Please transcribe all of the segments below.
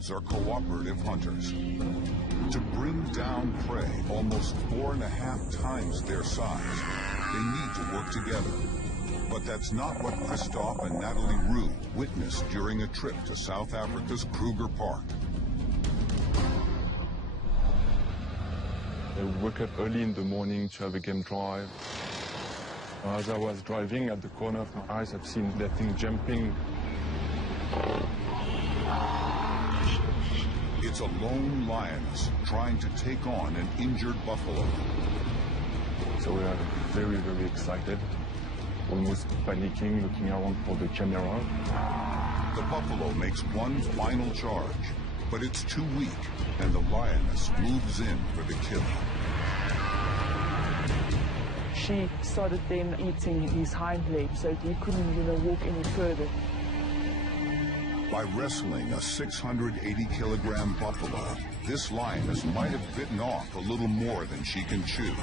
lions are cooperative hunters. To bring down prey almost 4.5 times their size, they need to work together. But that's not what Christophe and Natalie Roux witnessed during a trip to South Africa's Kruger Park. I woke up early in the morning to have a game drive. As I was driving at the corner of my eyes, I've seen that thing jumping. It's a lone lioness trying to take on an injured buffalo. So we are very, very excited, almost panicking, looking around for the camera. The buffalo makes one final charge, but it's too weak, and the lioness moves in for the kill. She started then eating his hind leg, so he couldn't, walk any further. By wrestling a 680-kilogram buffalo, this lioness might have bitten off a little more than she can chew.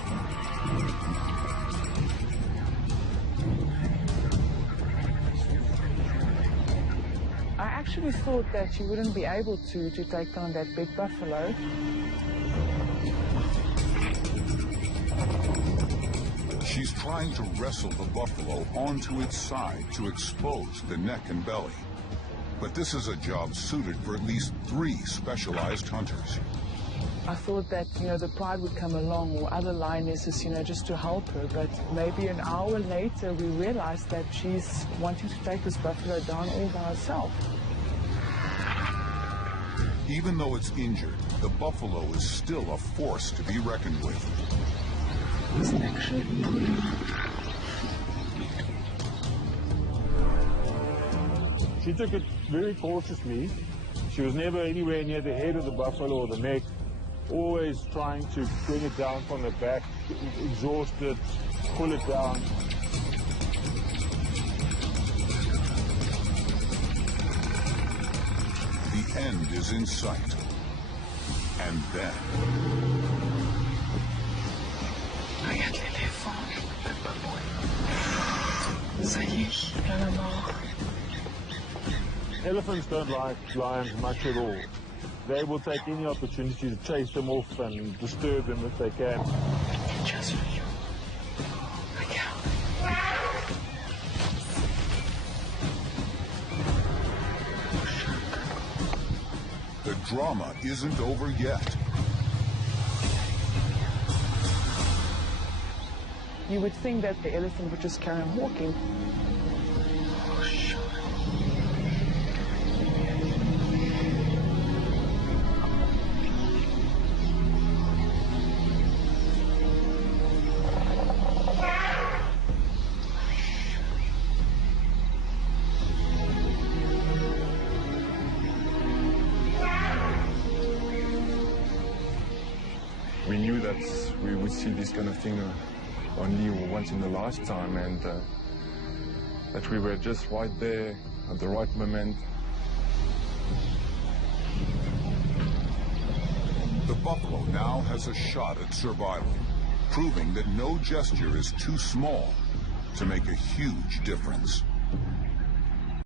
I actually thought that she wouldn't be able to take down that big buffalo. She's trying to wrestle the buffalo onto its side to expose the neck and belly. But this is a job suited for at least 3 specialized hunters. I thought that, the pride would come along or other lionesses, just to help her. But maybe an hour later, we realized that she's wanting to take this buffalo down all by herself. Even though it's injured, the buffalo is still a force to be reckoned with. It's actually pulling. She took it very cautiously. She was never anywhere near the head of the buffalo or the neck, always trying to bring it down from the back, exhaust it, pull it down. The end is in sight. And then... Regarde l'éléphant, le babouin. Ça y est, il en a mort. Elephants don't like lions much at all. They will take any opportunity to chase them off and disturb them if they can. Just for you. The drama isn't over yet. You would think that the elephant would just carry on walking. We knew that we would see this kind of thing only once in a lifetime, and that we were just right there at the right moment. The buffalo now has a shot at survival, proving that no gesture is too small to make a huge difference.